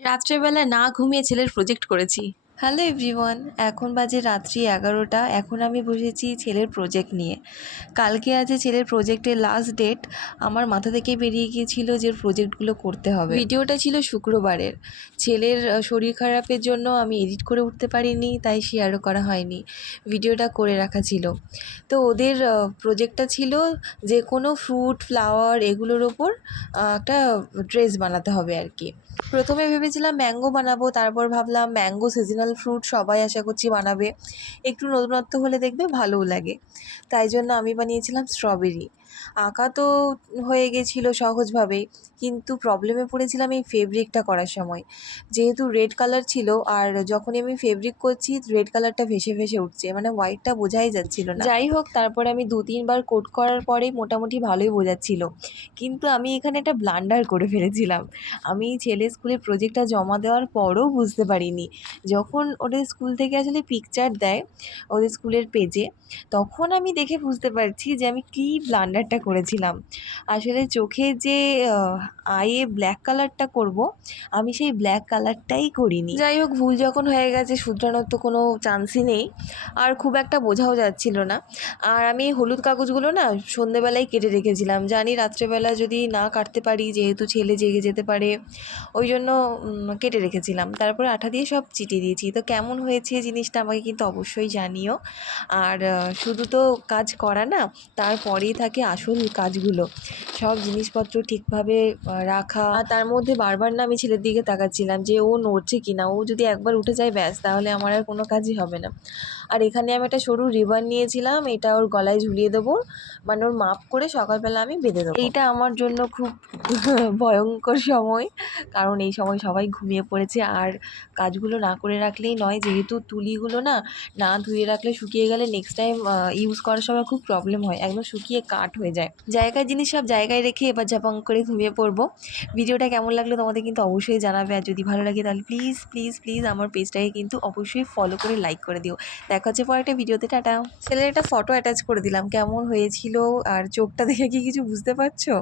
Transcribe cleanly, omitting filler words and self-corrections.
রাত্রেবেলা না ঘুমিয়ে ছেলের প্রজেক্ট করেছি। হ্যালো এভরিওয়ান, এখন বাজে রাত্রি 11টা। এখন আমি বসেছি ছেলের প্রজেক্ট নিয়ে। কালকে আছে ছেলের প্রজেক্টের লাস্ট ডেট। আমার মাথা থেকে বেরিয়ে গিয়েছিল যে প্রজেক্টগুলো করতে হবে। ভিডিওটা ছিল শুক্রবারের। ছেলের শরীর খারাপের জন্য আমি এডিট করে উঠতে পারিনি, তাই শেয়ারও করা হয়নি। ভিডিওটা করে রাখা ছিল। তো ওদের প্রজেক্টটা ছিল যে কোনো ফ্রুট, ফ্লাওয়ার এগুলোর ওপর একটা ড্রেস বানাতে হবে আর কি। প্রথমে ভেবেছিলাম ম্যাঙ্গো বানাবো, তারপর ভাবলাম ম্যাঙ্গো সিজনাল ফ্রুট সবাই আশা করছি বানাবে, একটু নতুনত্ব হলে দেখবে ভালোও লাগে। তাই জন্য আমি বানিয়েছিলাম স্ট্রবেরি। আঁকা তো হয়ে গেছিলো সহজভাবেই, কিন্তু প্রবলেমে পড়েছিলাম এই ফেব্রিকটা করার সময়। যেহেতু রেড কালার ছিল, আর যখনই আমি ফেব্রিক করছি রেড কালারটা ভেসে ভেসে উঠছে, মানে হোয়াইটটা বোঝাই যাচ্ছিল না। যাই হোক, তারপরে আমি 2-3 বার কোট করার পরেই মোটামুটি ভালোই বোঝাচ্ছিল। কিন্তু আমি এখানে একটা ব্লান্ডার করে ফেলেছিলাম। আমি ছেলের স্কুলে প্রজেক্টটা জমা দেওয়ার পরও বুঝতে পারিনি। যখন ওদের স্কুল থেকে আসলে পিকচার দেয় ওদের স্কুলের পেজে, তখন আমি দেখে বুঝতে পারছি যে আমি কী ব্লান্ডারটা করেছিলাম। আসলে চোখে যে আইয়ে ব্ল্যাক কালারটা করব, আমি সেই ব্ল্যাক কালারটাই করিনি। যাই হোক, ভুল যখন হয়ে গেছে শুধরানোর তো কোনো চান্সই নেই, আর খুব একটা বোঝাও যাচ্ছিল না। আর আমি হলুদ কাগজগুলো না সন্ধেবেলায় কেটে রেখেছিলাম, জানি রাত্রেবেলা যদি না কাটতে পারি, যেহেতু ছেলে জেগে যেতে পারে, ওই জন্য কেটে রেখেছিলাম। তারপরে আঠা দিয়ে সব চিটিয়ে দিয়েছি। তো কেমন হয়েছে জিনিসটা আমাকে কিন্তু অবশ্যই জানিও। আর শুধু তো কাজ করা না, তারপরেই থাকে আসল কাজগুলো, সব জিনিসপত্র ঠিকভাবে রাখা। আর তার মধ্যে বারবার না আমি ছেলের দিকে তাকাচ্ছিলাম যে ও নড়ছে কিনা। ও যদি একবার উঠে যায় ব্যাস, তাহলে আমার আর কোনো কাজই হবে না। আর এখানে আমি একটা সরু রিবন নিয়েছিলাম, এটা ওর গলায় ঝুলিয়ে দেবো, মানে ওর মাপ করে সকালবেলা আমি বেঁধে দেবো। এইটা আমার জন্য খুব ভয়ঙ্কর সময়, কারণ এই সময় সবাই ঘুমিয়ে পড়েছে। আর কাজগুলো না করে রাখলেই নয়, যেহেতু তুলিগুলো না না ধুয়ে রাখলে শুকিয়ে গেলে নেক্সট টাইম ইউজ করার সময় খুব প্রবলেম হয়, একদম শুকিয়ে কাঠ হয়ে যায়। জায়গার জিনিস সব জায়গায় রেখে এবার ঝাপাং করে ঘুমিয়ে পড়বো। ভিডিওটা কেমন লাগলো তোমাদের কিন্তু অবশ্যই জানাবে, আর যদি ভালো লাগে তাহলে প্লিজ প্লিজ প্লিজ আমার পেজটাকে কিন্তু অবশ্যই ফলো করে লাইক করে দিও। দেখা হচ্ছে পরে একটা ভিডিওতে। টাটা। ছেলের একটা ফটো অ্যাটাচ করে দিলাম, কেমন হয়েছিল আর চোখটা দেখে কি কিছু বুঝতে পারছো?